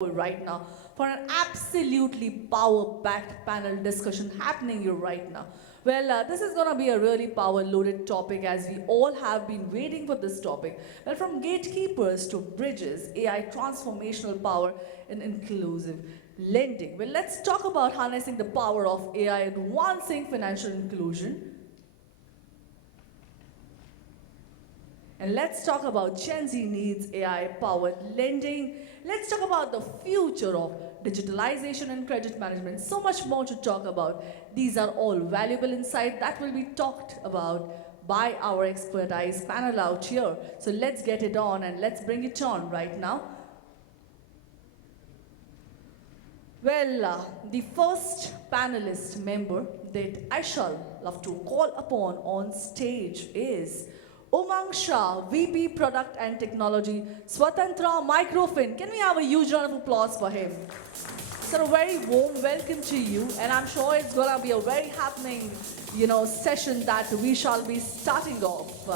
right now for an absolutely power-packed panel discussion happening here right now. Well, this is going to be a really power-loaded topic as we all have been waiting for this topic. Well, from gatekeepers to bridges, AI transformational power and inclusive lending. Well, let's talk about harnessing the power of AI, advancing financial inclusion. And let's talk about Gen Z needs AI-powered lending. Let's talk about the future of digitalization and credit management. So much more to talk about. These are all valuable insights that will be talked about by our expertise panel out here. So let's get it on and let's bring it on right now. Well, the first panelist member that I shall love to call upon on stage is Umang Shah, VP Product and Technology, Svatantra, Microfin. Can we have a huge round of applause for him? So a very warm welcome to you, and I'm sure it's gonna be a very happening, session that we shall be starting off.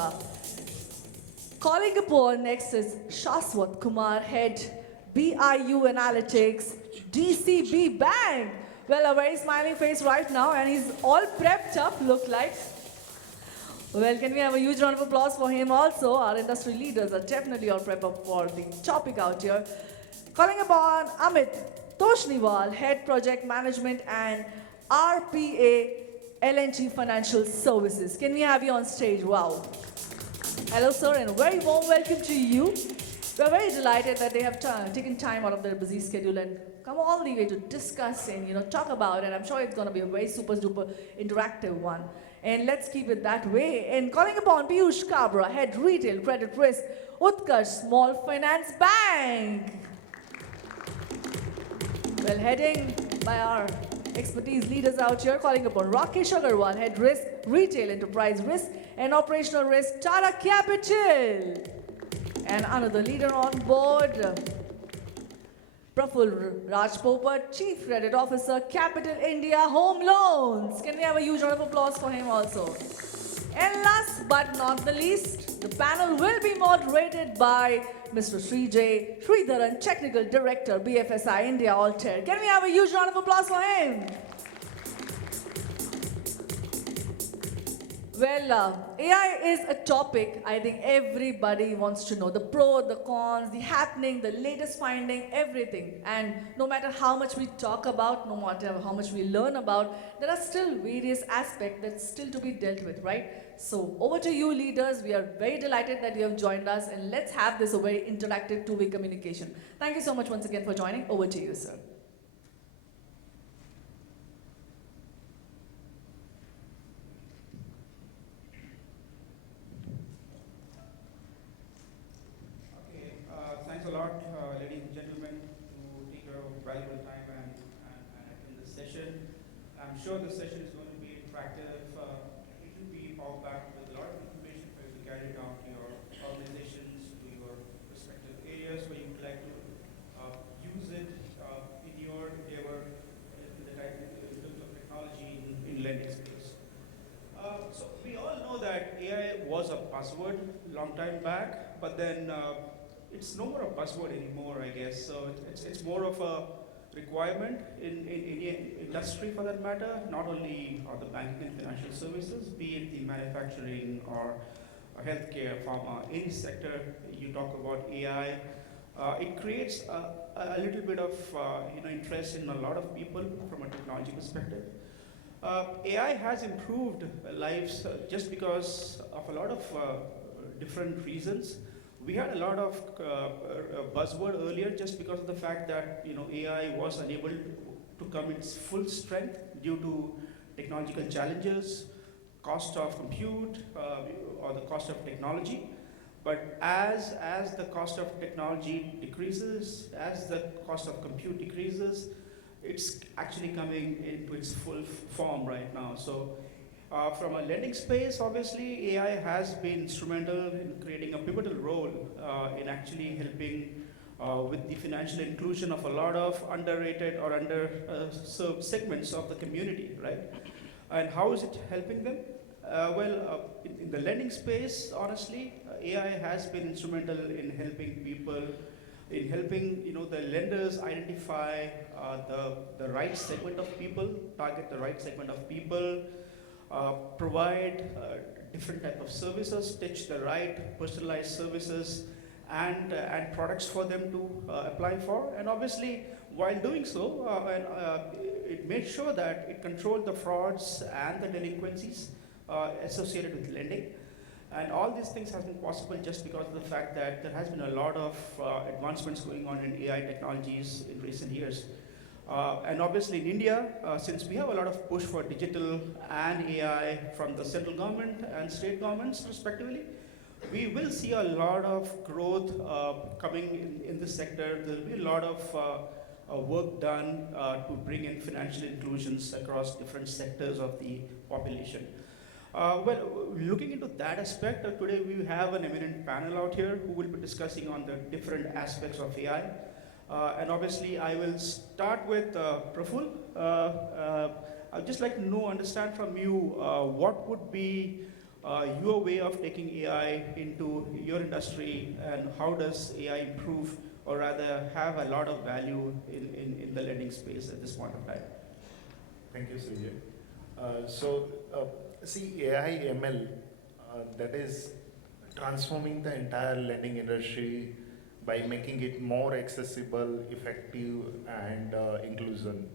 Calling upon next is Shashwat Kumar, Head BIU Analytics, DCB Bank. Well, a very smiling face right now, and he's all prepped up, look like. Well, can we have a huge round of applause for him also? Our industry leaders are definitely all prepped up for the topic out here. Calling upon Amit, Toshniwal, Head Project Management and RPA LNG Financial Services. Can we have you on stage? Wow. Hello, sir, and a very warm welcome to you. We're very delighted that they have taken time out of their busy schedule and come all the way to discuss and talk about, and I'm sure it's going to be a very super duper interactive one. And let's keep it that way. And calling upon Piyush Kabra, Head Retail Credit Risk, Utkarsh Small Finance Bank. Well, heading by our expertise leaders out here, calling upon Rakesh Agarwal, Head Risk, Retail Enterprise Risk and Operational Risk, Tata Capital. And another leader on board, Praful Rajpopat, Chief Credit Officer, Capital India Home Loans. Can we have a huge round of applause for him also? And last but not the least, the panel will be moderated by Mr. Sreejay Sridharan, Technical Director, BFSI India Altair. Can we have a huge round of applause for him? Well, AI is a topic I think everybody wants to know. The pros, the cons, the happening, the latest finding, everything. And no matter how much we talk about, no matter how much we learn about, there are still various aspects that's still to be dealt with, right? So over to you leaders. We are very delighted that you have joined us, and let's have this a very interactive two-way communication. Thank you so much once again for joining. Over to you, sir. Thanks a lot, ladies and gentlemen, to take your valuable time and attend this session. I'm sure this session is going to be interactive. It will be power-packed with a lot of information for you to carry down to your organizations, to your respective areas where you would like to use it in your endeavor in terms of technology in lending space. So we all know that AI was a buzzword long time back, but then it's no more a buzzword anymore, I guess. So it's more of a requirement in any industry for that matter, not only the banking and financial services, be it the manufacturing or healthcare, pharma, any sector you talk about AI. It creates a little bit of interest in a lot of people from a technology perspective. AI has improved lives just because of a lot of different reasons. We had a lot of buzzword earlier just because of the fact that AI was unable to come its full strength due to technological challenges, cost of compute, or the cost of technology. But as the cost of technology decreases, as the cost of compute decreases, it's actually coming into its full form right now. So from a lending space, obviously, AI has been instrumental in creating a pivotal role in actually helping with the financial inclusion of a lot of underrated or underserved segments of the community, right? And how is it helping them? In the lending space, honestly, AI has been instrumental in helping people in helping the lenders identify the right segment of people, target the right segment of people, provide different type of services, stitch the right personalized services and products for them to apply for. And obviously, while doing so, it made sure that it controlled the frauds and the delinquencies associated with lending. And all these things have been possible just because of the fact that there has been a lot of advancements going on in AI technologies in recent years. And obviously in India, since we have a lot of push for digital and AI from the central government and state governments respectively, we will see a lot of growth coming in this sector. There will be a lot of work done to bring in financial inclusions across different sectors of the population. Well, looking into that aspect, today we have an eminent panel out here who will be discussing on the different aspects of AI. And obviously, I will start with Praful. I'd just like to understand from you, what would be your way of taking AI into your industry, and how does AI improve, or rather have a lot of value in the lending space at this point of time? Thank you, Sreejay. See, AI ML, that is transforming the entire lending industry by making it more accessible, effective, and inclusive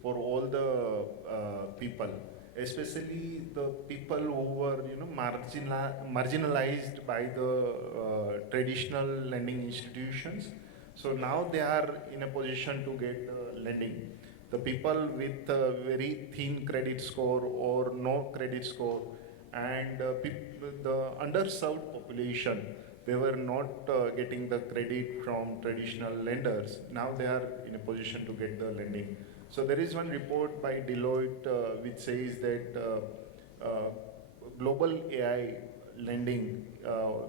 for all the people, especially the people who were marginalized by the traditional lending institutions. So now they are in a position to get lending. The people with a very thin credit score or no credit score, and the underserved population, they were not getting the credit from traditional lenders. Now they are in a position to get the lending. So there is one report by Deloitte which says that global AI lending,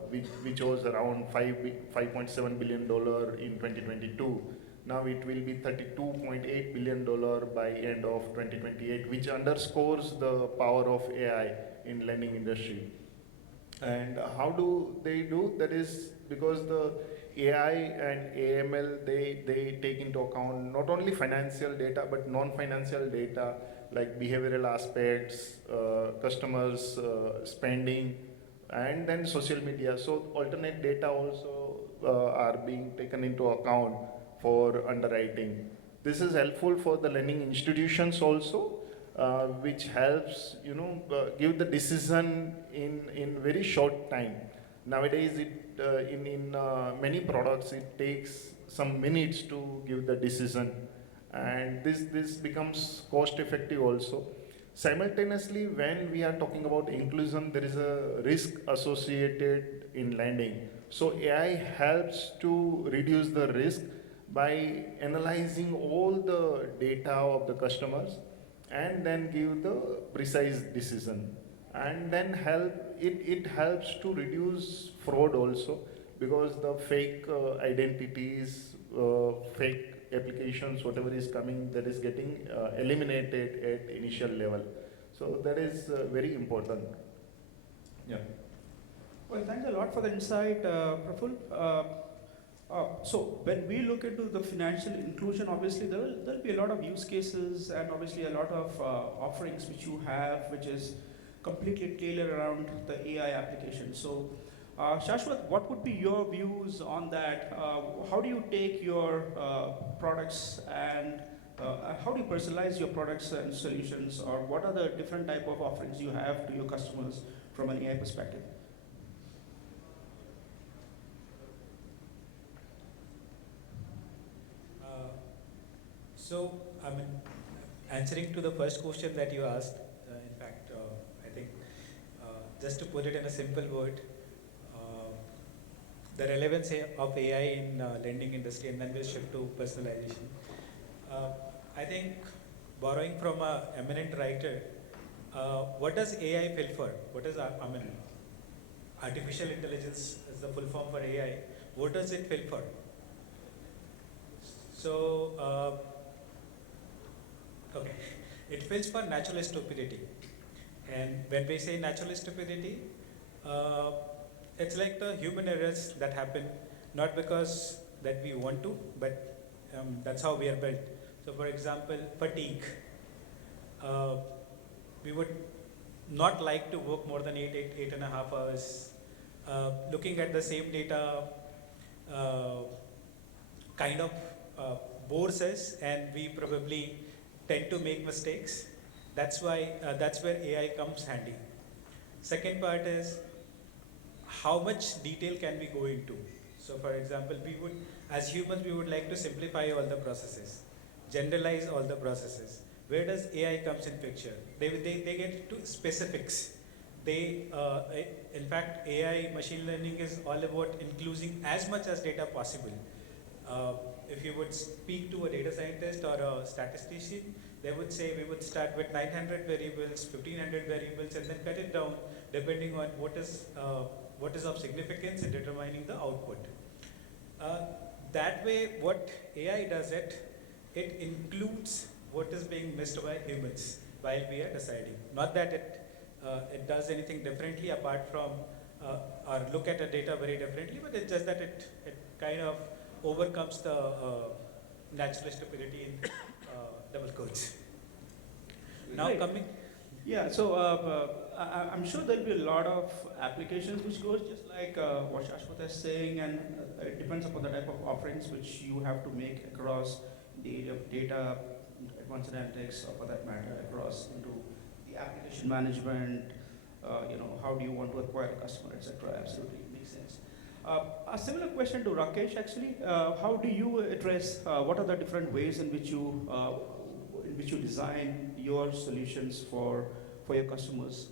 which was around $5.7 billion in 2022, now it will be $32.8 billion by end of 2028, which underscores the power of AI in lending industry. And how do they do? That is because the AI and AML, they take into account not only financial data, but non-financial data like behavioral aspects, customers spending, and then social media. So alternate data also are being taken into account for underwriting. This is helpful for the lending institutions also, which helps give the decision in very short time. Nowadays, in many products it takes some minutes to give the decision, and this becomes cost effective also. Simultaneously, when we are talking about inclusion, there is a risk associated in lending. So AI helps to reduce the risk by analyzing all the data of the customers and then give the precise decision. And then it helps to reduce fraud also, because the fake identities, fake applications, whatever is coming, that is getting eliminated at initial level. So that is very important. Yeah. Well, thanks a lot for the insight, Praful. So when we look into the financial inclusion, obviously there'll be a lot of use cases and obviously a lot of offerings which you have, which is completely tailored around the AI application. So Shashwat, what would be your views on that? How do you take your products and how do you personalize your products and solutions, or what are the different type of offerings you have to your customers from an AI perspective? So, I mean, answering to the first question that you asked, in fact, I think just to put it in a simple word, the relevance of AI in lending industry, and then we'll shift to personalization. I think, borrowing from an eminent writer, what does AI fill for? What is, artificial intelligence is the full form for AI. What does it fill for? So, okay, it fills for natural stupidity. And when we say natural stupidity, it's like the human errors that happen not because that we want to, but that's how we are built. So for example, fatigue. We would not like to work more than 8.5 hours. Looking at the same data kind of bores us, and we probably tend to make mistakes. That's why that's where AI comes handy. Second part is how much detail can we go into. So for example, we would, as humans, we would like to simplify all the processes, generalize all the processes. Where does AI comes in picture? They get to specifics. In fact, AI machine learning is all about including as much as data possible. If you would speak to a data scientist or a statistician, they would say we would start with 900 variables, 1500 variables, and then cut it down depending on what is of significance in determining the output. That way, what AI does it includes what is being missed by humans while we are deciding. Not that it does anything differently apart from or look at the data very differently, but it's just that it kind of overcomes the natural stupidity in double quotes. Now coming. Yeah, so I'm sure there'll be a lot of applications which goes just like what Shashwat is saying, and it depends upon the type of offerings which you have to make across the area of data, advanced analytics, or for that matter, across into the application management, how do you want to acquire a customer, etc. Absolutely makes sense. A similar question to Rakesh actually. How do you address, what are the different ways in which you design your solutions for your customers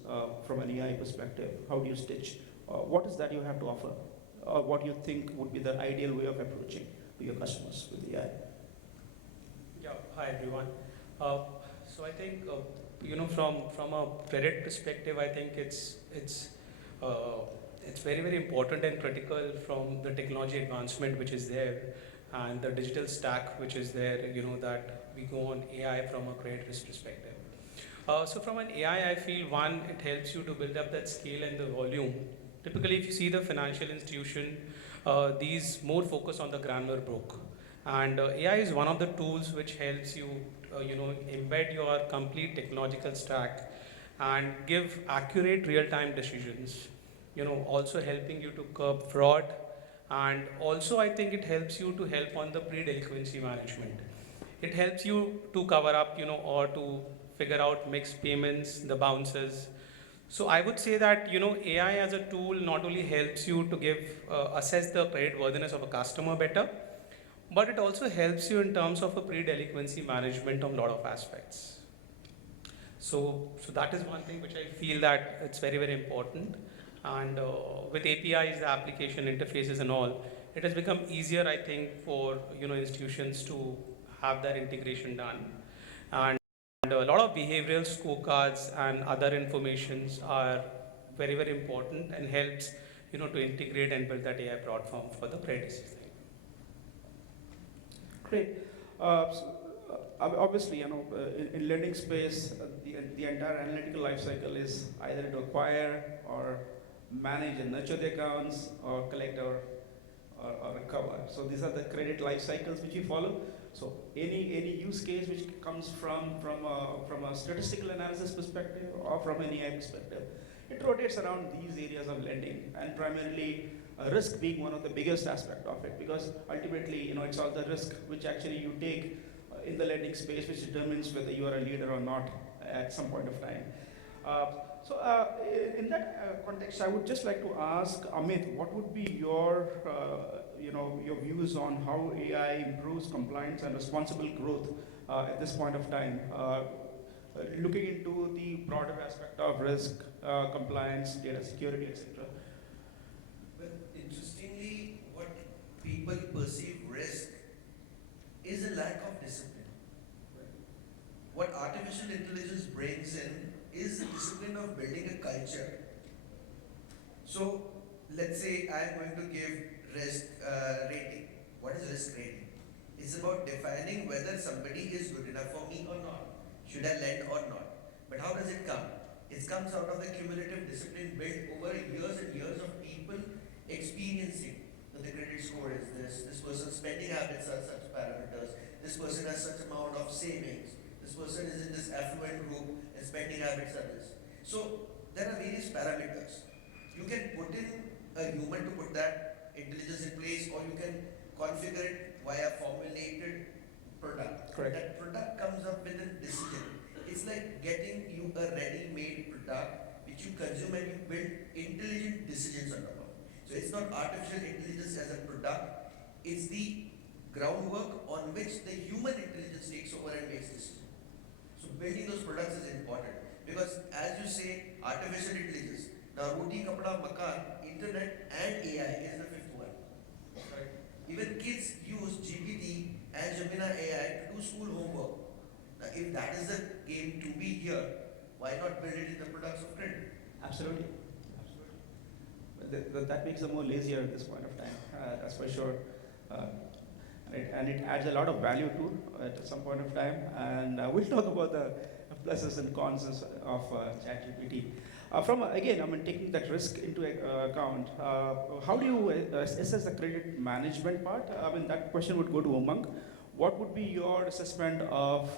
from an AI perspective? How do you stitch? What is that you have to offer? What do you think would be the ideal way of approaching to your customers with AI? Yeah, hi everyone. So I think from a credit perspective, I think it's very, very important and critical from the technology advancement which is there and the digital stack which is there, that we go on AI from a credit risk perspective. So from an AI, I feel one, it helps you to build up that scale and the volume. Typically, if you see the financial institution, these more focus on the granular book. And AI is one of the tools which helps you, embed your complete technological stack and give accurate real-time decisions. Also helping you to curb fraud, and also I think it helps you to help on the pre-delinquency management. It helps you to cover up, or to figure out mixed payments, the bounces. So I would say that, AI as a tool not only helps you to assess the credit worthiness of a customer better, but it also helps you in terms of a pre-delinquency management on a lot of aspects. So that is one thing which I feel that it's very, very important. And with APIs, the application interfaces and all, it has become easier, I think, for institutions to have that integration done. And a lot of behavioral scorecards and other informations are very, very important and helps to integrate and build that AI platform for the credit system. Great. Obviously, in lending space, the entire analytical life cycle is either to acquire or manage and nurture the accounts, or collect or recover. So these are the credit life cycles which you follow. So any use case which comes from a statistical analysis perspective or from an AI perspective, it rotates around these areas of lending, and primarily risk being one of the biggest aspect of it, because ultimately, it's all the risk which actually you take in the lending space which determines whether you are a leader or not at some point of time. In that context, I would just like to ask Amit, what would be your views on how AI improves compliance and responsible growth at this point of time, looking into the broader aspect of risk, compliance, data security, etc. Well, interestingly, what people perceive risk is a lack of discipline. What artificial intelligence brings in is the discipline of building a culture. So, let's say I'm going to give risk rating. What is risk rating? It's about defining whether somebody is good enough for me or not. Should I lend or not? But how does it come? It comes out of the cumulative discipline built over years and years of people experiencing but the credit score is this person's spending habits are such parameters, this person has such amount of savings, this person is in this affluent group and spending habits are this. So there are various parameters. You can put in a human to put that intelligence in place, or you can configure it via formulated product. Correct. That product comes up with a decision. It's like getting you a ready-made product which you consume and you build intelligent decisions on top of. So it's not artificial intelligence as a product, it's the groundwork on which the human intelligence takes over and makes decisions. So building those products is important because as you say, artificial intelligence, now roti, kapda, makan, internet and AI is the fifth one. Right? Even kids use GPT and Gemini AI to do school homework. Now if that is the game to be here, why not build it in the products of credit? Absolutely. That makes them more lazier at this point of time, that's for sure. And it adds a lot of value too at some point of time. And we'll talk about the pluses and cons of ChatGPT. Again, taking that risk into account, how do you assess the credit management part? That question would go to Umang. What would be your assessment of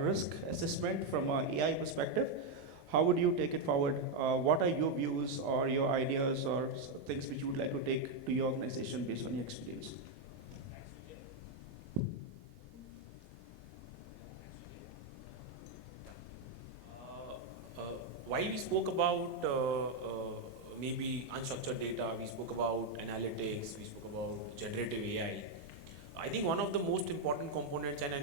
risk assessment from an AI perspective? How would you take it forward? What are your views or your ideas or things which you would like to take to your organization based on your experience? While we spoke about maybe unstructured data, we spoke about analytics, we spoke about generative AI. I think one of the most important components, and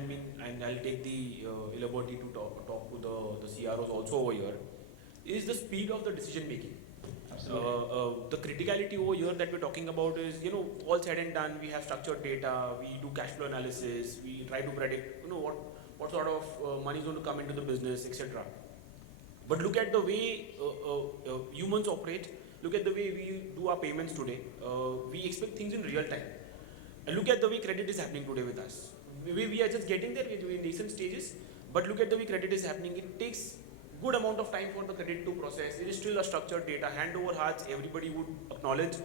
I'll take the liberty to talk to the CROs also over here, is the speed of the decision making. The criticality over here that we're talking about is, all said and done, we have structured data, we do cash flow analysis, we try to predict, what sort of money is going to come into the business, etc. But look at the way humans operate, look at the way we do our payments today. We expect things in real time. And look at the way credit is happening today with us. We are just getting there, we're in nascent stages, but look at the way credit is happening. It takes good amount of time for the credit to process. It is still a structured data. Hand over hearts, everybody would acknowledge,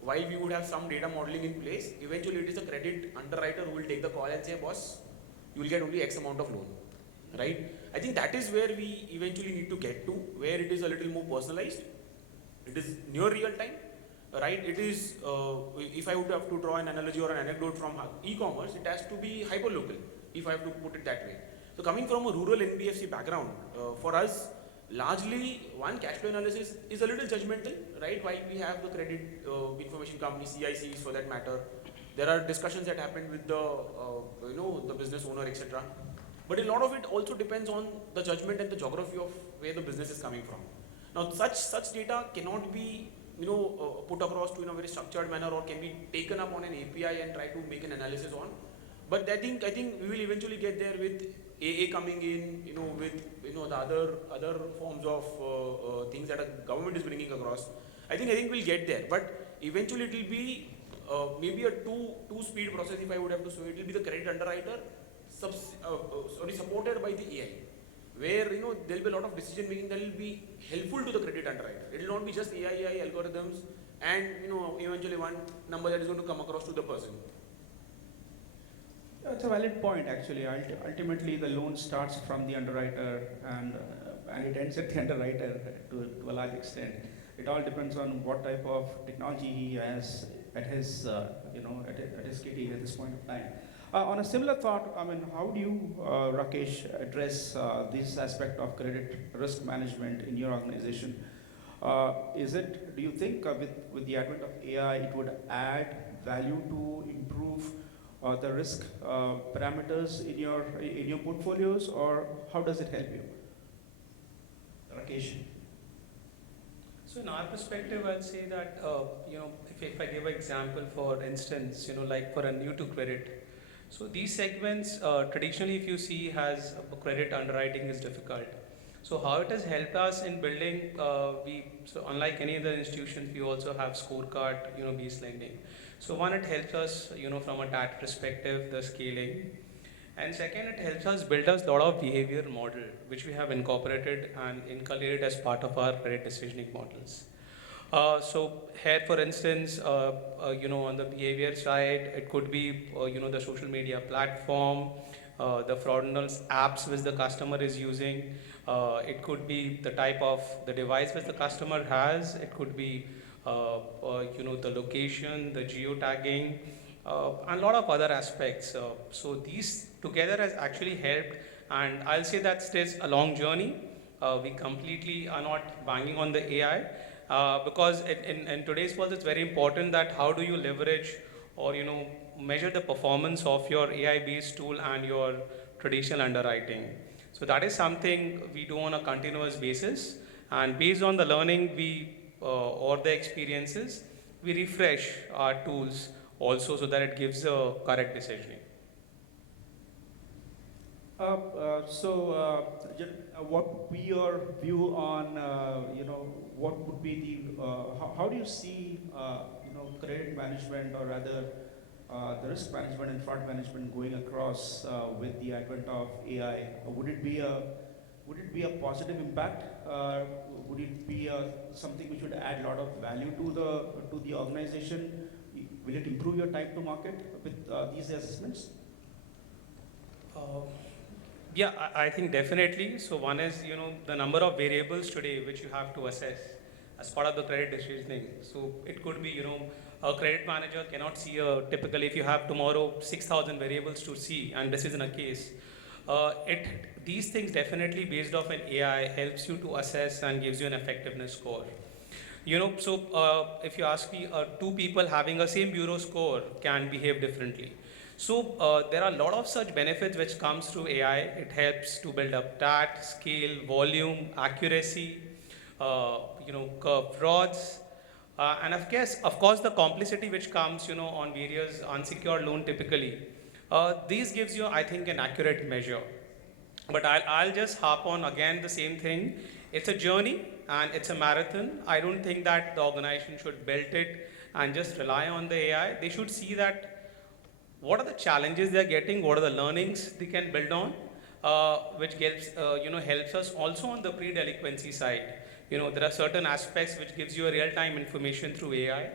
while we would have some data modeling in place, eventually it is the credit underwriter who will take the call and say, boss, you will get only X amount of loan, right? I think that is where we eventually need to get to, where it is a little more personalized. It is near real time. Right, it is, if I would have to draw an analogy or an anecdote from e-commerce, it has to be hyper-local, if I have to put it that way. So coming from a rural NBFC background, for us, largely, one, cash flow analysis is a little judgmental, right? While we have the credit information company, CICs for that matter, there are discussions that happen with the, the business owner, etc. But a lot of it also depends on the judgment and the geography of where the business is coming from. Now, such data cannot be put across to in a very structured manner or can be taken up on an API and try to make an analysis on. But I think we will eventually get there with AA coming in, with the other forms of things that a government is bringing across. I think we'll get there. But eventually it will be maybe a two-speed process, if I would have to say. It will be the credit underwriter supported by the AI, where there will be a lot of decision making that will be helpful to the credit underwriter. It will not be just AI algorithms and eventually one number that is going to come across to the person. It's a valid point actually. Ultimately the loan starts from the underwriter and it ends at the underwriter to a large extent. It all depends on what type of technology he has at his at his kitty at this point of time. On a similar thought, how do you, Rakesh, address this aspect of credit risk management in your organization? Do you think with the advent of AI, it would add value to improve the risk parameters in your portfolios, or how does it help you? Rakesh. So in our perspective, I'll say that, if I give an example, for instance, like for a new to credit, so these segments, traditionally, if you see, has credit underwriting is difficult. So how it has helped us in building, so unlike any other institutions, we also have scorecard, based lending. So one, it helps us, from a TAT perspective, the scaling. And second, it helps us build a lot of behavior model, which we have incorporated and inculcated as part of our credit decisioning models. So here, for instance, on the behavior side, it could be, the social media platform, the fraudulent apps which the customer is using. It could be the type of the device which the customer has. It could be, the location, the geotagging, and a lot of other aspects. So these together has actually helped, and I'll say that it's a long journey. We completely are not banging on the AI, because in today's world it's very important that how do you leverage or measure the performance of your AI based tool and your traditional underwriting. So that is something we do on a continuous basis, and based on the learning or the experiences, we refresh our tools also so that it gives a correct decisioning. What would be your view on, what would be how do you see, credit management, or rather, the risk management and fraud management going across with the advent of AI? Would it be a positive impact? Would it be something which would add a lot of value to the organization? Will it improve your time to market with these assessments? Yeah, I think definitely. So one is, the number of variables today which you have to assess as part of the credit decisioning. So it could be, a credit manager cannot see typically if you have tomorrow 6,000 variables to see, and this is in a case. These things definitely based off an AI helps you to assess and gives you an effectiveness score. If you ask me, two people having a same bureau score can behave differently. So there are a lot of such benefits which comes through AI. It helps to build up TAT, scale, volume, accuracy, curve frauds, and of course, the complicity which comes, on various unsecured loan typically. These gives you, I think, an accurate measure. But I'll just harp on again the same thing. It's a journey and it's a marathon. I don't think that the organization should build it and just rely on the AI. They should see that what are the challenges they are getting, what are the learnings they can build on, which helps us also on the pre-delinquency side. There are certain aspects which gives you a real-time information through AI,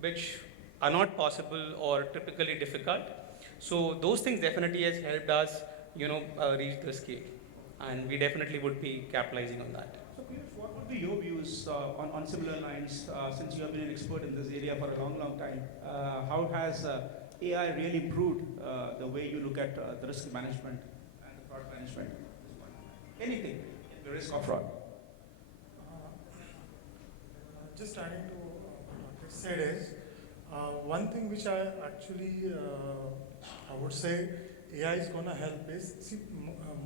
which are not possible or typically difficult. So those things definitely has helped us, reach the scale, and we definitely would be capitalizing on that. So, Piyush, what would be your views on similar lines, since you have been an expert in this area for a long, long time? How has AI really improved the way you look at the risk management and the fraud management? Anything, the risk of fraud. Just adding to what Rakesh said is, one thing which I actually, I would say AI is going to help is, see,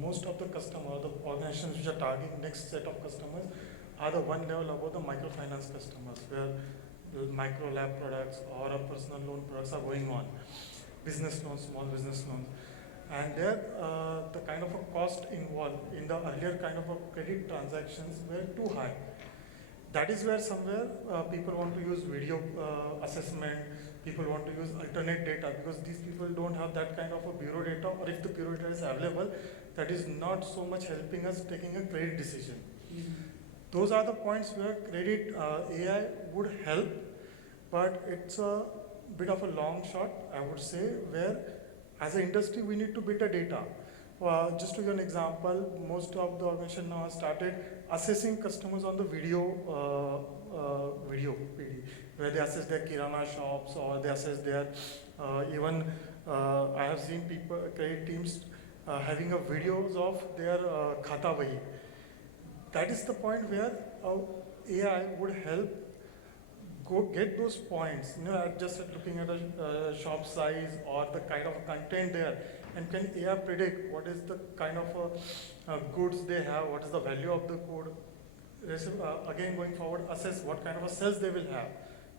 most of the customer, the organizations which are targeting next set of customers are the one level above the microfinance customers, where the micro lab products or a personal loan products are going on. Business loans, small business loans. And there, the kind of a cost involved in the earlier kind of a credit transactions were too high. That is where somewhere people want to use video assessment, people want to use alternate data, because these people don't have that kind of a bureau data, or if the bureau data is available, that is not so much helping us taking a credit decision. Those are the points where credit AI would help, but it's a bit of a long shot, I would say, where as an industry we need to build the data. Just to give an example, most of the organization now started assessing customers on the video PD, where they assess their kirana shops, or they assess their even I have seen people, credit teams having a videos of their khata wahi. That is the point where AI would help get those points, just looking at a shop size or the kind of content there, and can AI predict what is the kind of goods they have, what is the value of the good, again going forward, assess what kind of a sales they will have,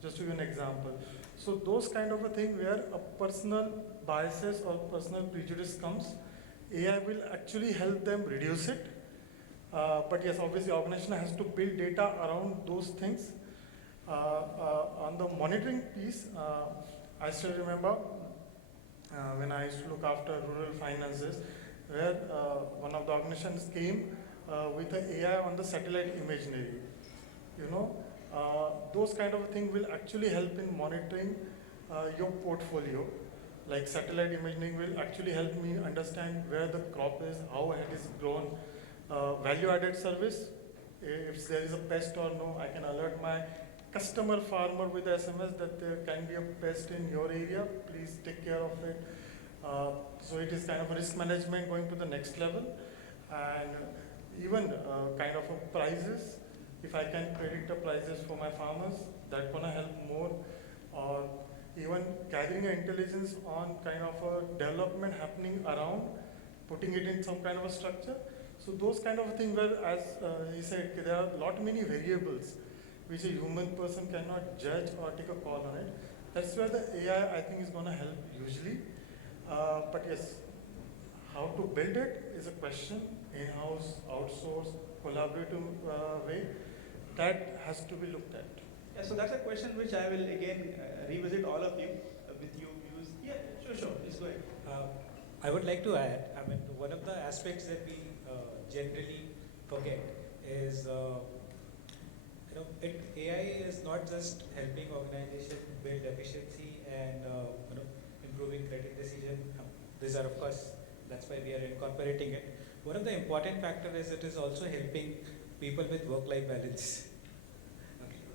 just to give an example. So those kind of a thing where a personal biases or personal prejudice comes, AI will actually help them reduce it. But yes, obviously organization has to build data around those things. On the monitoring piece, I still remember when I used to look after rural finances, where one of the organizations came with an AI on the satellite imagery. Those kind of thing will actually help in monitoring your portfolio. Like satellite imaging will actually help me understand where the crop is, how it is grown. Value-added service, if there is a pest or no, I can alert my customer farmer with SMS that there can be a pest in your area, please take care of it. So it is kind of a risk management going to the next level. And even kind of a prices, if I can predict the prices for my farmers, that's gonna help more. Or even gathering intelligence on kind of a development happening around, putting it in some kind of a structure. So those kind of things where, as he said, there are many variables which a human person cannot judge or take a call on it. That's where the AI, I think, is going to help hugely. But yes, how to build it is a question, in-house, outsource, collaborative way, that has to be looked at. Yeah, so that's a question which I will again revisit all of you with you views. Yeah, sure, please go ahead. I would like to add, I mean, one of the aspects that we generally forget is, AI is not just helping organization build efficiency and improving credit decision. These are, of course, that's why we are incorporating it. One of the important factors is it is also helping people with work-life balance,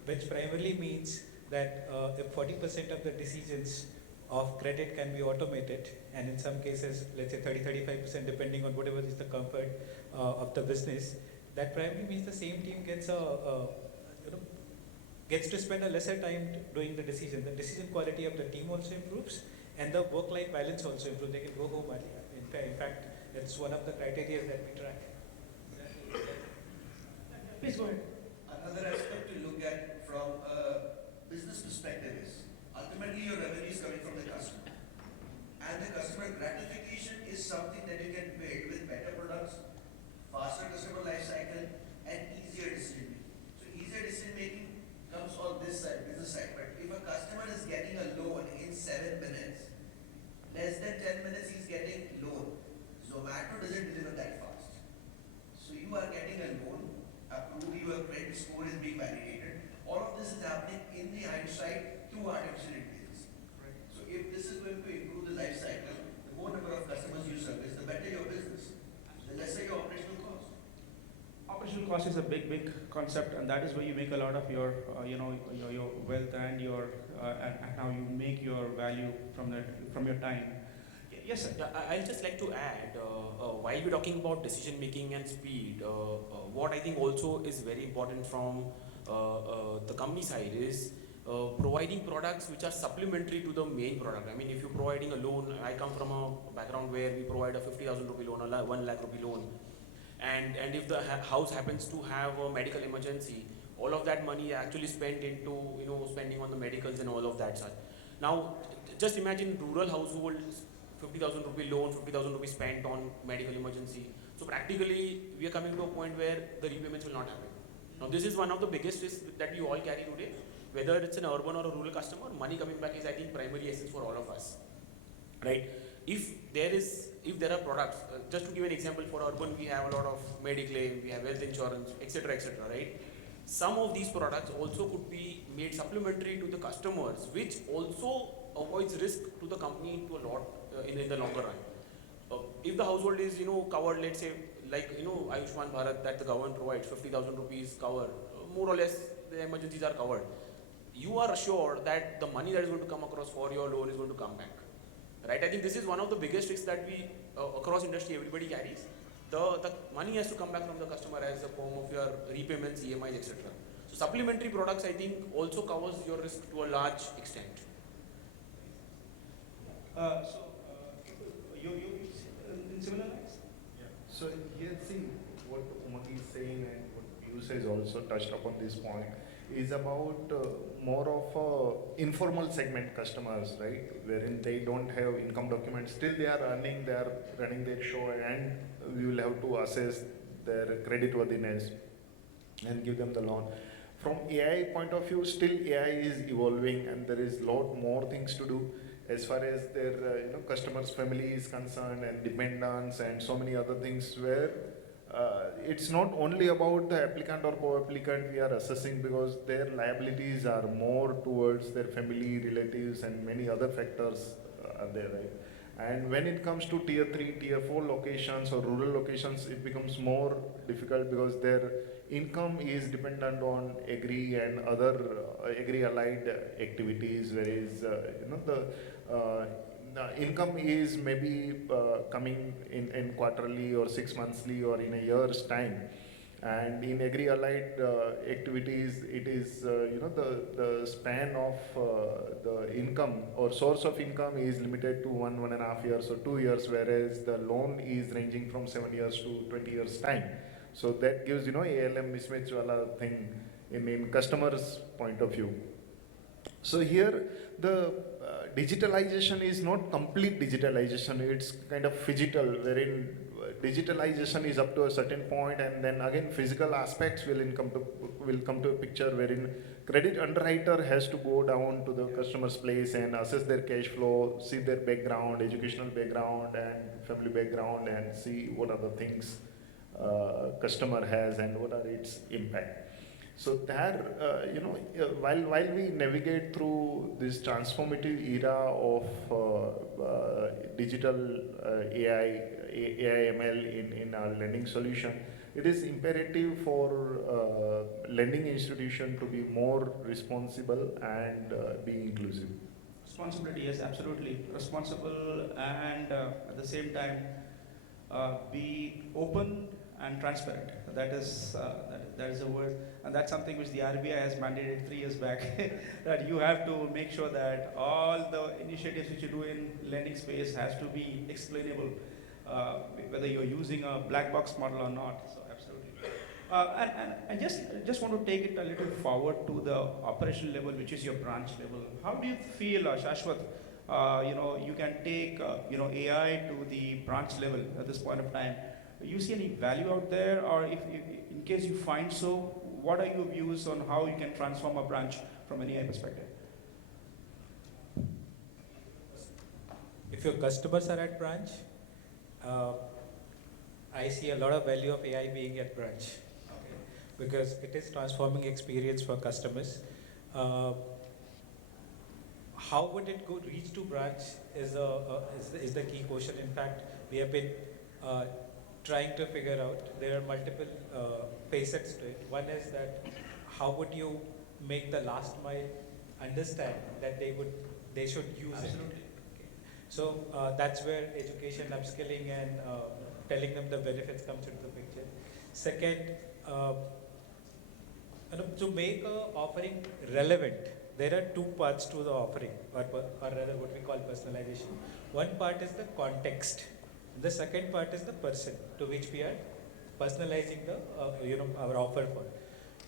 which primarily means that if 40% of the decisions of credit can be automated, and in some cases, let's say 30-35%, depending on whatever is the comfort of the business, that primarily means the same team gets to spend a lesser time doing the decision. The decision quality of the team also improves, and the work-life balance also improves. They can go home early. In fact, it's one of the criteria that we track. Please go ahead. Another aspect to look at from a business perspective is ultimately your revenue is coming from the customer. And the customer gratification is something that you can build with better products, faster customer life cycle, and easier decision making. So easier decision making comes on this side, business side. But if a customer is getting a loan in 7 minutes, less than 10 minutes he's getting loan. Zomato doesn't deliver that fast. So you are getting a loan, approved, your credit score is being validated. All of this is happening in the hindsight through artificial intelligence. Right. So if this is going to improve the life cycle, the more number of customers you service, the better your business, the lesser your operational cost. Operational cost is a big concept, and that is where you make a lot of your, your wealth and your and how you make your value from your time. Yes, sir. I'll just like to add, while we're talking about decision making and speed, what I think also is very important from the company side is providing products which are supplementary to the main product. I mean, if you're providing a loan, I come from a background where we provide a 50,000 rupee loan, a 1 lakh rupee loan. And if the house happens to have a medical emergency, all of that money actually spent into spending on the medicals and all of that such. Now, just imagine rural households, 50,000 rupee loan, 50,000 rupees spent on medical emergency. So practically, we are coming to a point where the repayments will not happen. Now, this is one of the biggest risks that we all carry today. Whether it's an urban or a rural customer, money coming back is, I think, primary essence for all of us, right? If there are products, just to give an example, for urban, we have a lot of Mediclaim, we have health insurance, etc., right? Some of these products also could be made supplementary to the customers, which also avoids risk to the company to a lot in the longer run. If the household is covered, let's say like Ayushman Bharat that the government provides, 50,000 rupees cover, more or less the emergencies are covered. You are assured that the money that is going to come across for your loan is going to come back, right? I think this is one of the biggest risks that we across industry everybody carries. The money has to come back from the customer as a form of your repayments, EMIs, etc. So supplementary products, I think, also covers your risk to a large extent. You in similar lines? Yeah. So here, see what Umang is saying and what Piyush has also touched upon this point is about more of informal segment customers, right? Wherein they don't have income documents, still they are earning, they are running their show, and we will have to assess their credit worthiness and give them the loan. From AI point of view, still AI is evolving, and there is a lot more things to do as far as their customers' family is concerned, and dependents, and so many other things where it's not only about the applicant or co-applicant we are assessing, because their liabilities are more towards their family, relatives, and many other factors are there, right? And when it comes to tier 3, tier 4 locations or rural locations, it becomes more difficult because their income is dependent on agri and other agri-allied activities, whereas the income is maybe coming in quarterly or 6 monthly or in a year's time. And in agri-allied activities, it is the span of the income or source of income is limited to 1.5 years or 2 years, whereas the loan is ranging from 7 years to 20 years time. So that gives ALM mismatch wala thing in customer's point of view. So here the digitalization is not complete digitalization, it's kind of phygital, wherein digitalization is up to a certain point, and then again physical aspects will come to a picture, wherein credit underwriter has to go down to the customer's place and assess their cash flow, see their background, educational background and family background, and see what are the things customer has and what are its impact. So there, while we navigate through this transformative era of digital AI, ML in our lending solution, it is imperative for lending institution to be more responsible and be inclusive. Responsibility, yes, absolutely. Responsible and at the same time be open and transparent. That is a word, and that's something which the RBI has mandated 3 years back. That you have to make sure that all the initiatives which you do in lending space has to be explainable, whether you're using a black box model or not. So absolutely. And I just want to take it a little forward to the operational level, which is your branch level. How do you feel, Shashwat? You can take AI to the branch level at this point of time. Do you see any value out there, or if in case you find so, what are your views on how you can transform a branch from an AI perspective? If your customers are at branch, I see a lot of value of AI being at branch, okay, because it is transforming experience for customers. How would it reach to branch is the key question. In fact, we have been trying to figure out. There are multiple facets to it. One is that how would you make the last mile understand that they should use Absolutely. it. Okay. So that's where education, upskilling, and telling them the benefits comes into the picture. Second, to make a offering relevant, there are two parts to the offering, or rather what we call personalization. One part is the context. The second part is the person to which we are personalizing our offer for.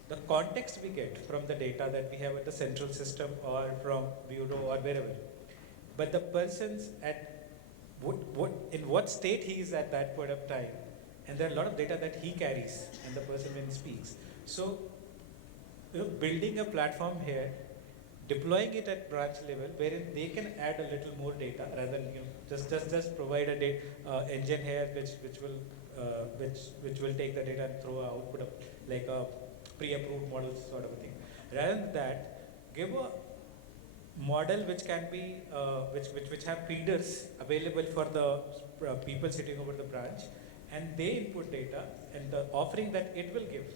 The context we get from the data that we have at the central system or from bureau or wherever. But the person's at in what state he is at that point of time, and there are a lot of data that he carries and the person when he speaks. So, building a platform here, deploying it at branch level, wherein they can add a little more data rather than just provide a engine here which will take the data and throw an output of like a pre-approved model sort of a thing. Rather than that, give a model which can be which have feeders available for the people sitting over the branch, and they input data, and the offering that it will give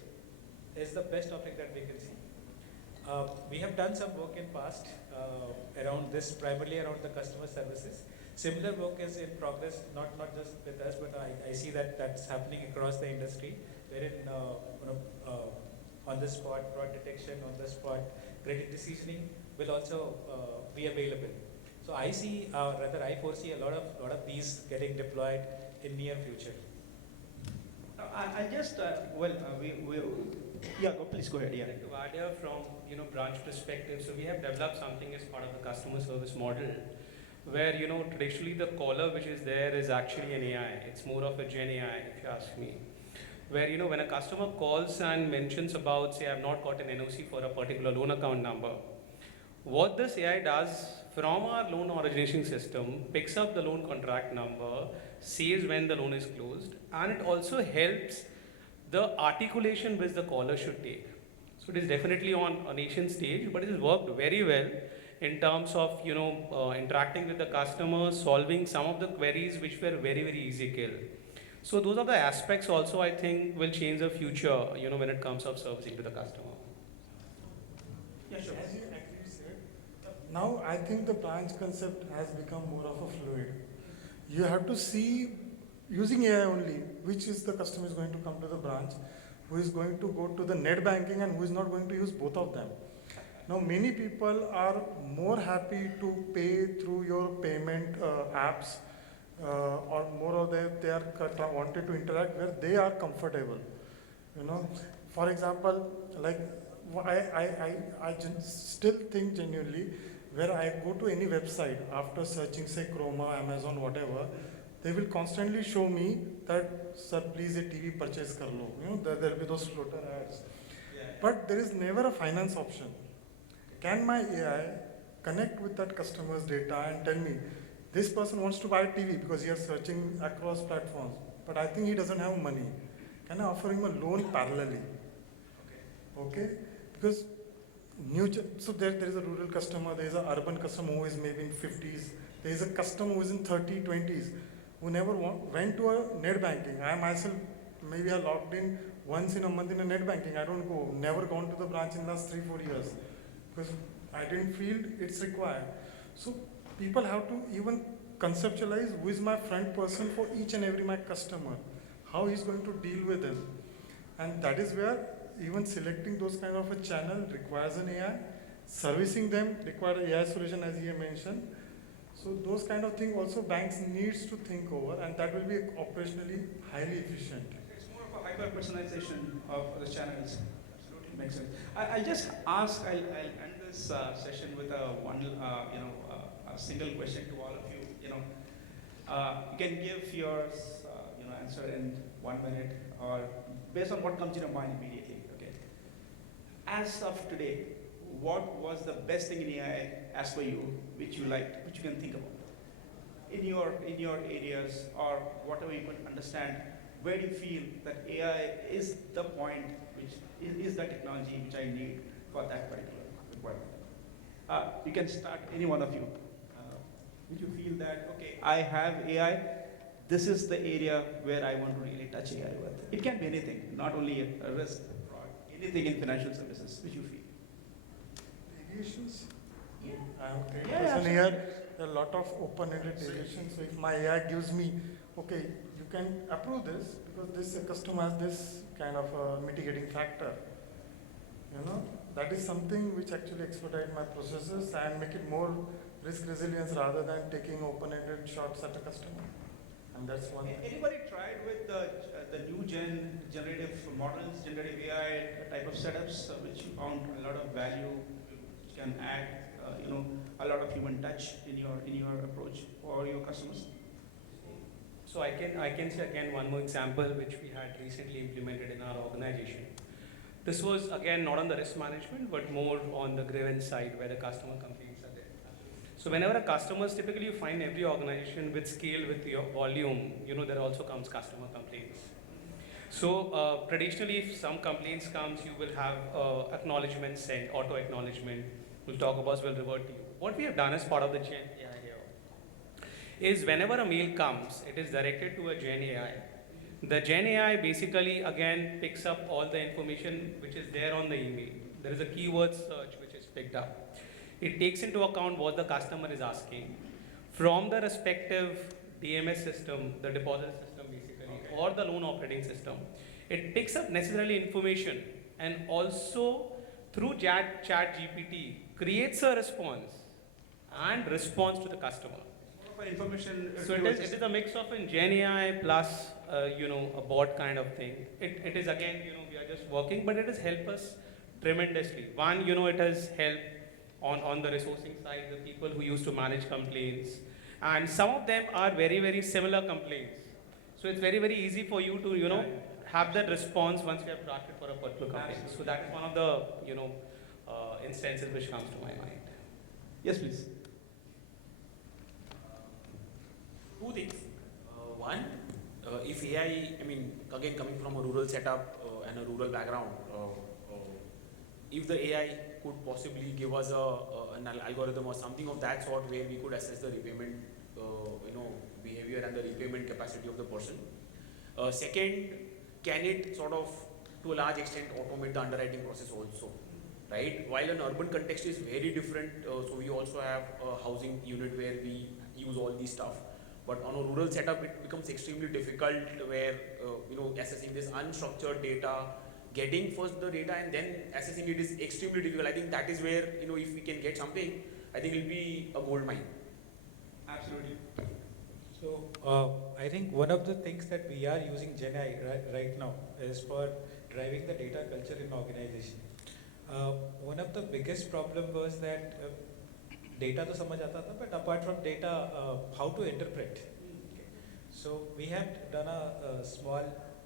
is the best offering that we can see. We have done some work in past around this, primarily around the customer services. Similar work is in progress, not just with us, but I see that that's happening across the industry, wherein on the spot fraud detection, on the spot credit decisioning will also be available. So I see, I foresee a lot of these getting deployed in near future. I just please go ahead. Yeah. To add here from branch perspective, so we have developed something as part of the customer service model, where traditionally the caller which is there is actually an AI. It's more of a Gen AI, if you ask me. Where when a customer calls and mentions about, say, I've not got an NOC for a particular loan account number, what this AI does from our loan origination system picks up the loan contract number, says when the loan is closed, and it also helps the articulation which the caller should take. So it is definitely on a nation stage, but it has worked very well in terms of interacting with the customer, solving some of the queries which were very very easy kill. So those are the aspects also I think will change the future, when it comes of servicing to the customer. Yeah, sure. As you actually said, now I think the branch concept has become more of a fluid. You have to see, using AI only, which is the customer is going to come to the branch, who is going to go to the net banking and who is not going to use both of them. Now many people are more happy to pay through your payment apps or more of they are wanted to interact where they are comfortable. For example, like still think genuinely where I go to any website after searching say Chroma, Amazon, whatever, they will constantly show me that, sir, please a TV purchase kar lo. There will be those floater ads. Yeah. But there is never a finance option. Can my AI connect with that customer's data and tell me, this person wants to buy a TV because he is searching across platforms, but I think he doesn't have money. Can I offer him a loan parallelly? Okay? Because so there is a rural customer, there is an urban customer who is maybe in 50s, there is a customer who is in 30s, 20s, who never went to a net banking. I myself maybe have logged in once in a month in a net banking. I don't go, never gone to the branch in the last 3-4 years because I didn't feel it's required. So people have to even conceptualize who is my front person for each and every my customer, how he's going to deal with them. And that is where even selecting those kind of a channel requires an AI, servicing them requires an AI solution as he mentioned. So those kind of things also banks needs to think over, and that will be operationally highly efficient. It's more of a hyper-personalization of the channels. Absolutely makes sense. I'll just ask, I'll end this session with a single question to all of you. You can give your answer in 1 minute or based on what comes in your mind immediately. Okay. As of today, what was the best thing in AI as for you, which you liked, which you can think about? In your areas or whatever you can understand, where do you feel that AI is the point, which is the technology which I need for that particular requirement? You can start, any one of you. Would you feel that, okay, I have AI, this is the area where I want to really touch AI with? It can be anything, not only a risk, fraud, anything in financial services, which you feel. Deviations? Yeah. I am a great Yeah, person here. There are a lot of open-ended deviations. So if my AI gives me, okay, you can approve this because this customer has this kind of a mitigating factor. That is something which actually expedite my processes and make it more risk resilience rather than taking open-ended shots at a customer. And that's one. Anybody tried with the new generative models, generative AI type of setups, which you found a lot of value, which can add, a lot of human touch in your approach for your customers? So I can say again one more example which we had recently implemented in our organization. This was again not on the risk management but more on the grievance side where the customer complaints are there. So whenever a customers, typically you find every organization with scale, with your volume, there also comes customer complaints. So traditionally if some complaints comes, you will have acknowledgement sent, auto acknowledgement, we'll talk about, will revert to you. What we have done as part of the Gen AI here is whenever a mail comes, it is directed to a Gen AI. The Gen AI basically again picks up all the information which is there on the email. There is a keyword search which is picked up. It takes into account what the customer is asking from the respective DMS system, the deposit system basically, or the loan operating system. It picks up necessarily information and also through chat GPT creates a response and responds to the customer. For information. So it is a mix of an Gen AI plus a bot kind of thing. It is again, we are just working, but it has helped us tremendously. One, it has helped on the resourcing side, the people who used to manage complaints. And some of them are very, very similar complaints. So it's very, very easy for you to, have that response once you have drafted for a particular complaint. So that is one of the, instances which comes to my mind. Yes, please. Two things. One, if AI, I mean, again coming from a rural setup and a rural background, if the AI could possibly give us an algorithm or something of that sort where we could assess the repayment, behavior and the repayment capacity of the person. Second, can it sort of, to a large extent, automate the underwriting process also, right? While an urban context is very different, so we also have a housing unit where we use all these stuff. But on a rural setup, it becomes extremely difficult where, assessing this unstructured data, getting first the data and then assessing it is extremely difficult. I think that is where, if we can get something, I think it will be a gold mine. Absolutely. So I think one of the things that we are using Gen AI right now is for driving the data culture in organization. One of the biggest problem was that data to samajh aata tha, but apart from data, how to interpret. Okay. So we have done a small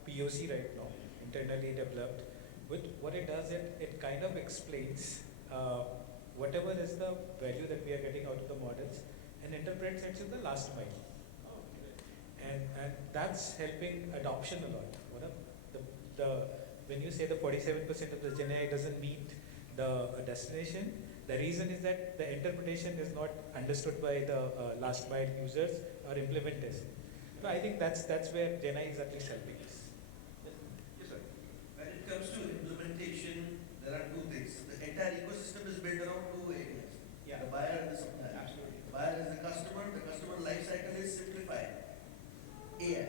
POC right now, internally developed. With what it does, it kind of explains whatever is the value that we are getting out of the models and interprets it in the last mile. And that's helping adoption a lot. When you say the 47% of the Gen AI doesn't meet the destination, the reason is that the interpretation is not understood by the last mile users or implementers. So I think that's where Gen AI is at least helping us. Yes, sir. When it comes to implementation, there are two things. The entire ecosystem is built around two areas. Yeah. The buyer and the supplier. Absolutely. The buyer is the customer life cycle is simplified. AI.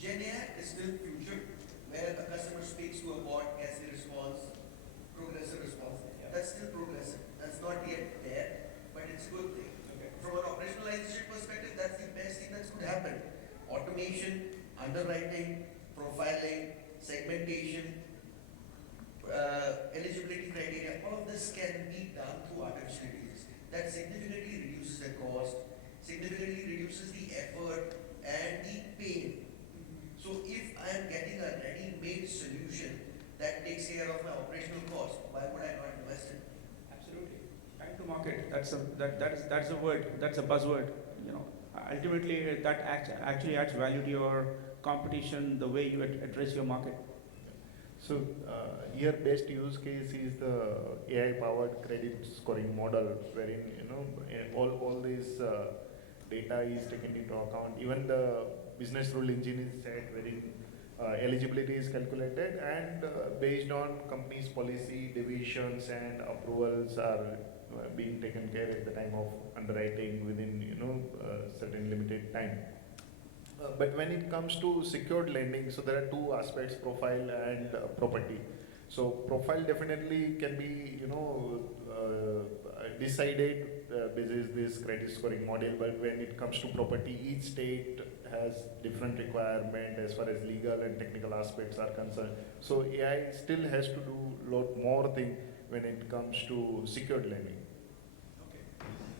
Gen AI is still future, where the customer speaks to a bot, gets the response, progressive response. Yeah. That's still progressive. That's not yet there, but it's a good thing. Okay. From an operationalization perspective, that's the best thing that's could happen. Automation, underwriting, profiling, segmentation, eligibility criteria, all of this can be done through artificial intelligence. That significantly reduces the cost, significantly reduces the effort and the pain. So if I am getting a ready-made solution that takes care of my operational cost, why would I not invest in it? Absolutely. Time to market. That's a word. That's a buzzword. Ultimately, that actually adds value to your competition, the way you address your market. So here best use case is the AI-powered credit scoring model, wherein all this data is taken into account. Even the business rule engine is set, wherein eligibility is calculated, and based on company's policy, deviations and approvals are being taken care at the time of underwriting within certain limited time. But when it comes to secured lending, so there are two aspects: profile and property. So profile definitely can be decided basis this credit scoring model, but when it comes to property, each state has different requirement as far as legal and technical aspects are concerned. So AI still has to do a lot more thing when it comes to secured lending. Okay.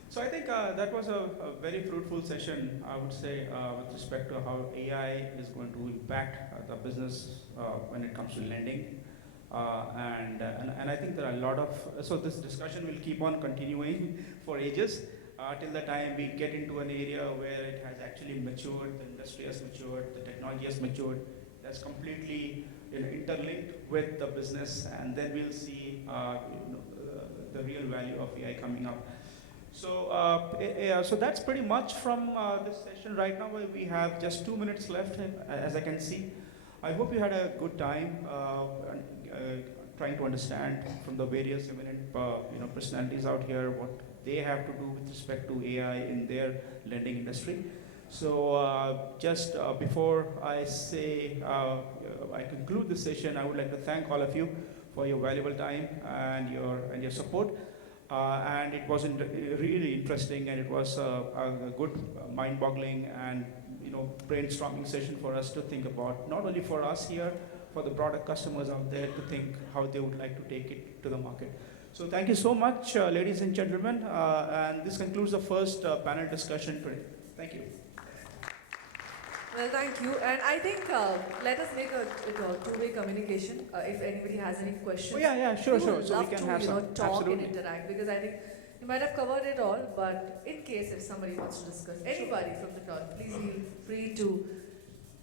So I think that was a very fruitful session, I would say, with respect to how AI is going to impact the business when it comes to lending. And I think there are a lot of, so this discussion will keep on continuing for ages till the time we get into an area where it has actually matured, the industry has matured, the technology has matured, that's completely interlinked with the business, and then we'll see the real value of AI coming up. So that's pretty much from this session right now. We have just 2 minutes left, as I can see. I hope you had a good time trying to understand from the various eminent personalities out here what they have to do with respect to AI in their lending industry. So just before I say I conclude the session, I would like to thank all of you for your valuable time and your support. And it was really interesting, and it was a good mind-boggling and brainstorming session for us to think about, not only for us here, for the product customers out there to think how they would like to take it to the market. So thank you so much, ladies and gentlemen, and this concludes the first panel discussion today. Thank you. Well, thank you. And I think let us make a two-way communication. If anybody has any questions, Oh, yeah, sure. we would So love we can to, have some. talk Absolutely. and interact, because I think you might have covered it all. But in case if somebody wants to discuss, anybody from the crowd, please feel free to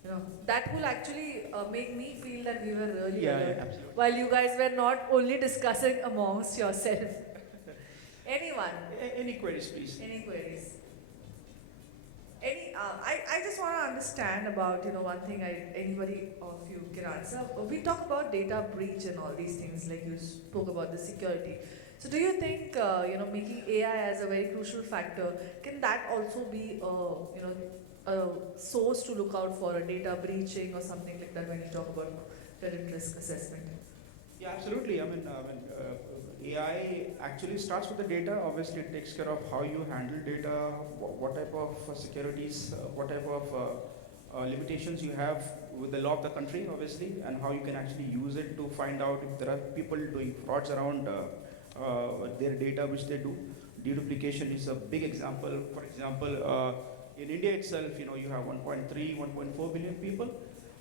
You know, that will actually make me feel that we were really Yeah, alert, yeah, absolutely. while you guys were not only discussing amongst yourself. Anyone? Any queries, please? Any queries? I just want to understand about, one thing anybody of you can answer. We talk about data breach and all these things, like you spoke about the security. So do you think, making AI as a very crucial factor, can that also be, a source to look out for a data breaching or something like that when you talk about credit risk assessment? Yeah, absolutely. AI actually starts with the data. Obviously, it takes care of how you handle data, what type of securities, what type of limitations you have with the law of the country, obviously, and how you can actually use it to find out if there are people doing frauds around their data, which they do. Deduplication is a big example. For example, in India itself, you have 1.3, 1.4 billion people.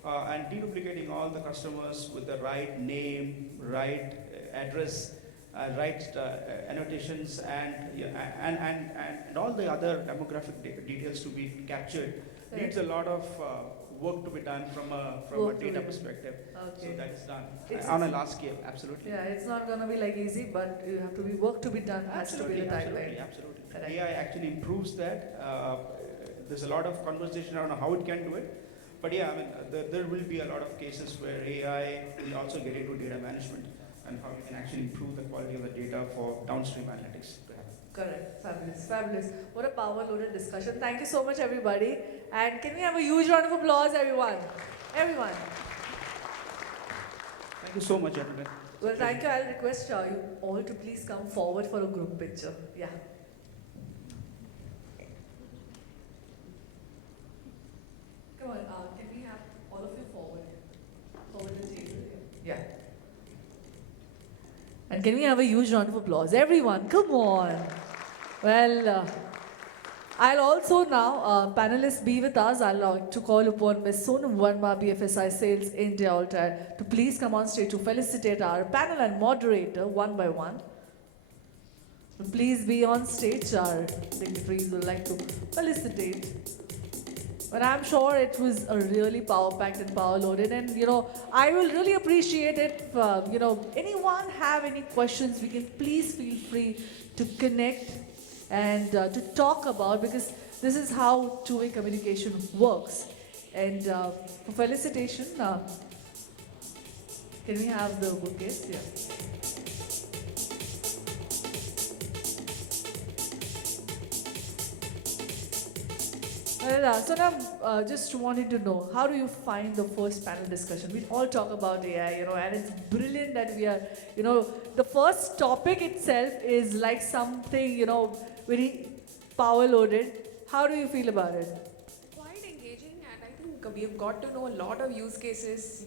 And deduplicating all the customers with the right name, right address, right annotations, and all the other demographic details to be captured needs a lot of work to be done from a data perspective. Okay. So that is done It's on a large scale, absolutely. Yeah, it's not going to be like easy, but you have to be work to be done, has to be the timeline. Absolutely. Correct. AI actually improves that. There's a lot of conversation around how it can do it. But yeah, there will be a lot of cases where AI will also get into data management and how we can actually improve the quality of the data for downstream analytics to happen. Correct. Fabulous. Fabulous. What a power-loaded discussion. Thank you so much, everybody. And can we have a huge round of applause, everyone? Everyone. Thank you so much, gentlemen. Well, thank you. I'll request you all to please come forward for a group picture. Yeah. Come on, can we have all of you forward? Forward the table. Yeah. And can we have a huge round of applause? Everyone, come on. Well, I'll also now, panelists be with us. I'd like to call upon Ms. Sonam Verma, BFSI Sales India Altair, to please come on stage to felicitate our panel and moderator one by one. Please be on stage. Our dignitaries would like to felicitate. But I'm sure it was a really power-packed and power-loaded. And, I will really appreciate it if, anyone have any questions, we can please feel free to connect and to talk about, because this is how two-way communication works. And for felicitation, can we have the bouquets? Yeah. So now, just wanted to know, how do you find the first panel discussion? We all talk about AI, and it's brilliant that we are, the first topic itself is like something, very power-loaded. How do you feel about it? Quite engaging, and I think we have got to know a lot of use cases,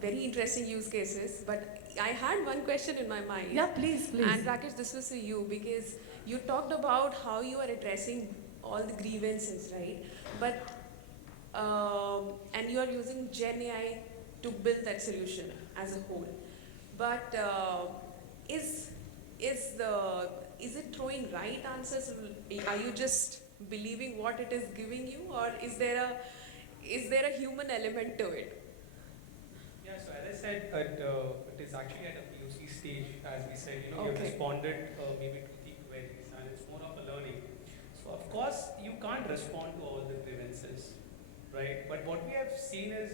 very interesting use cases. But I had one question in my mind. Yeah, please. And Rakesh, this was for you, because you talked about how you are addressing all the grievances, right? But and you are using Gen AI to build that solution as a whole. But is it throwing right answers? Are you just believing what it is giving you, or is there a human element to it? Yeah, so as I said, it is actually at a POC stage, as we said. You have responded maybe to the queries, and it's more of a learning. So of course, you can't respond to all the grievances, right? But what we have seen is,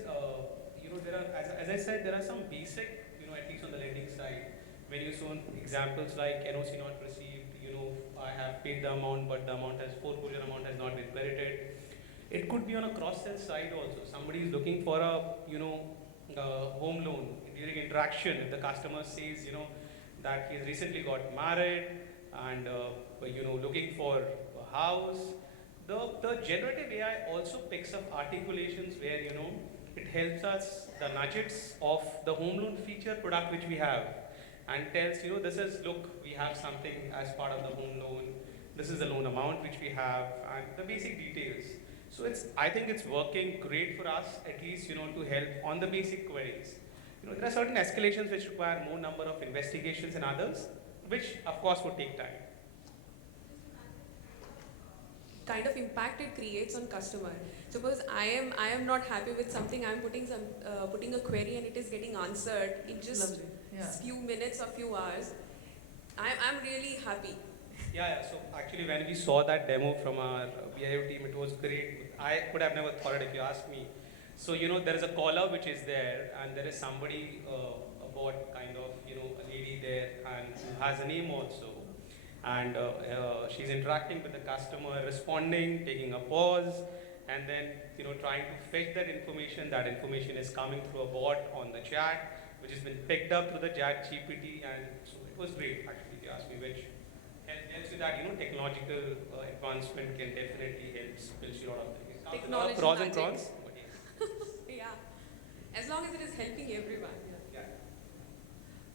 there are, as I said, there are some basic, at least on the lending side, when you saw examples like NOC not received, I have paid the amount, but the amount portfolio amount has not been credited. It could be on a cross-sell side also. Somebody is looking for a, home loan. During interaction, if the customer says, that he has recently got married and, looking for a house, the generative AI also picks up articulations where, it helps us, the nudgets of the home loan feature product which we have, and tells, this is, look, we have something as part of the home loan, this is the loan amount which we have, and the basic details. So I think it's working great for us, at least, to help on the basic queries. There are certain escalations which require more number of investigations and others, which of course would take time. kind of impact it creates on customer. Suppose I am not happy with something, I'm putting a query and it is getting answered in just Lovely. Yeah. few minutes or few hours. I'm really happy. Yeah. So actually, when we saw that demo from our BIO team, it was great. I could have never thought it if you asked me. So there is a caller which is there, and there is somebody, a bot kind of, a lady there, and who has a name also, and she's interacting with the customer, responding, taking a pause, and then trying to fetch that information. That information is coming through a bot on the chat, which has been picked up through the chat GPT, and so it was great actually. If you ask me, which helps you that technological advancement can definitely help build you a lot of things. Technology Pros and magic. cons. But yeah. Yeah. As long as it is helping everyone.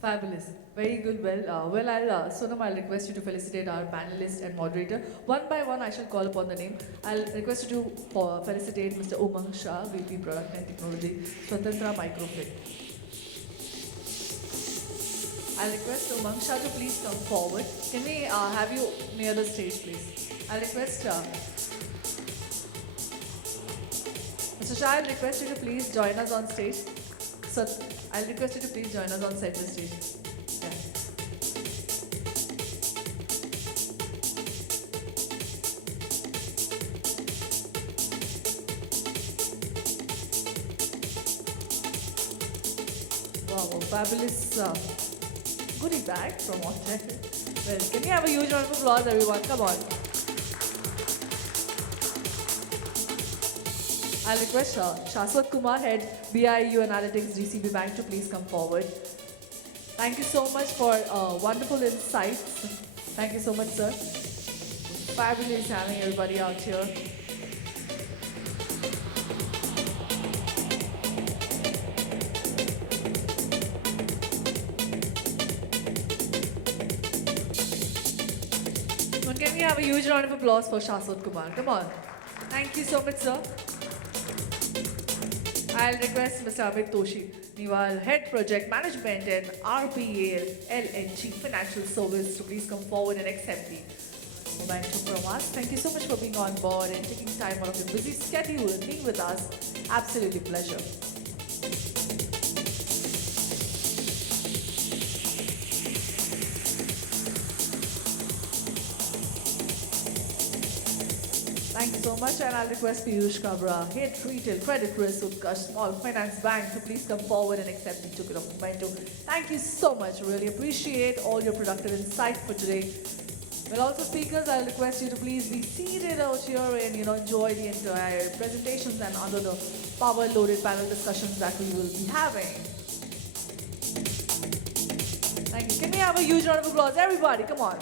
Fabulous. Very good. Sonam, I'll request you to felicitate our panelist and moderator. One by one, I shall call upon the name. I'll request you to felicitate Mr. Umang Shah, VP Product and Technology, Svatantra Microfin. I'll request Umang Shah to please come forward. Can we have you near the stage, please? I'll request Mr. Shah, I'll request you to please join us on stage. So I'll request you to please join us on center stage. Yeah. Wow, fabulous goodie bag from Altair. Well, can we have a huge round of applause, everyone? Come on. I'll request Shashwat Kumar, Head BIU Analytics DCB Bank, to please come forward. Thank you so much for wonderful insights. Thank you so much, sir. Fabulous having everybody out here. Can we have a huge round of applause for Shashwat Kumar? Come on. Thank you so much, sir. I'll request Mr. Amit Toshniwal, Head Project Management and RPAL LNG Financial Service, to please come forward and accept the momentum from us. Thank you so much for being on board and taking time out of your busy schedule and being with us. Absolutely pleasure. Thank you so much, and I'll request Piyush, Kabra, Head Retail Credit Risk, Utkarsh, Small Finance Bank, to please come forward and accept the token of momentum. Thank you so much. Really appreciate all your productive insight for today. Well, also speakers, I'll request you to please be seated out here and enjoy the entire presentations and other the power-loaded panel discussions that we will be having. Thank you. Can we have a huge round of applause, everybody? Come on.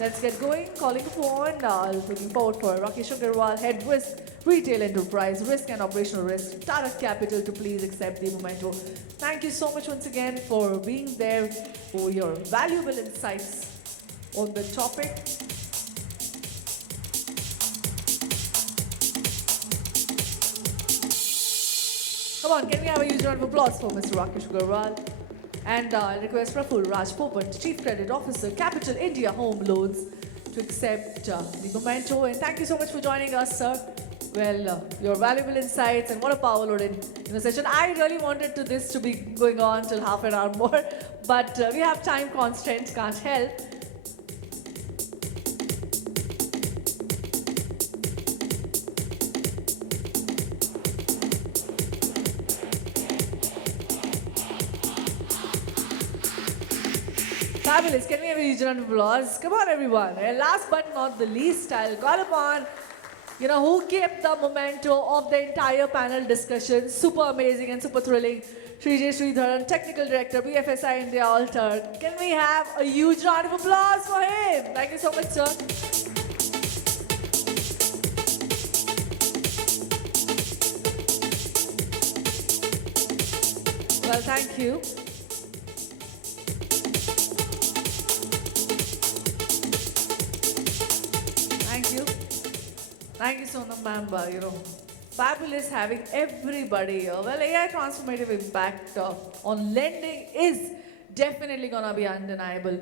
Let's get going. Calling upon, looking forward for Rakesh Agarwal, Head Risk, Retail Enterprise, Risk and Operational Risk, Tata Capital, to please accept the memento. Thank you so much once again for being there, for your valuable insights on the topic. Come on, can we have a huge round of applause for Mr. Rakesh Agarwal? And request Praful, Rajpopat, Chief Credit Officer, Capital India Home Loans, to accept the memento. And thank you so much for joining us, sir. Well, your valuable insights, and what a power-loaded session. I really wanted this to be going on till half an hour more, but we have time constraints, can't help. Fabulous. Can we have a huge round of applause? Come on, everyone. And last but not the least, I'll call upon, who kept the memento of the entire panel discussion. Super amazing and super thrilling. Sreejay, Technical Director, BFSI India, Altair. Can we have a huge round of applause for him? Thank you so much, sir. Well, thank you. Thank you, Sonam ma'am. Fabulous having everybody here. Well, AI transformative impact on lending is definitely going to be undeniable.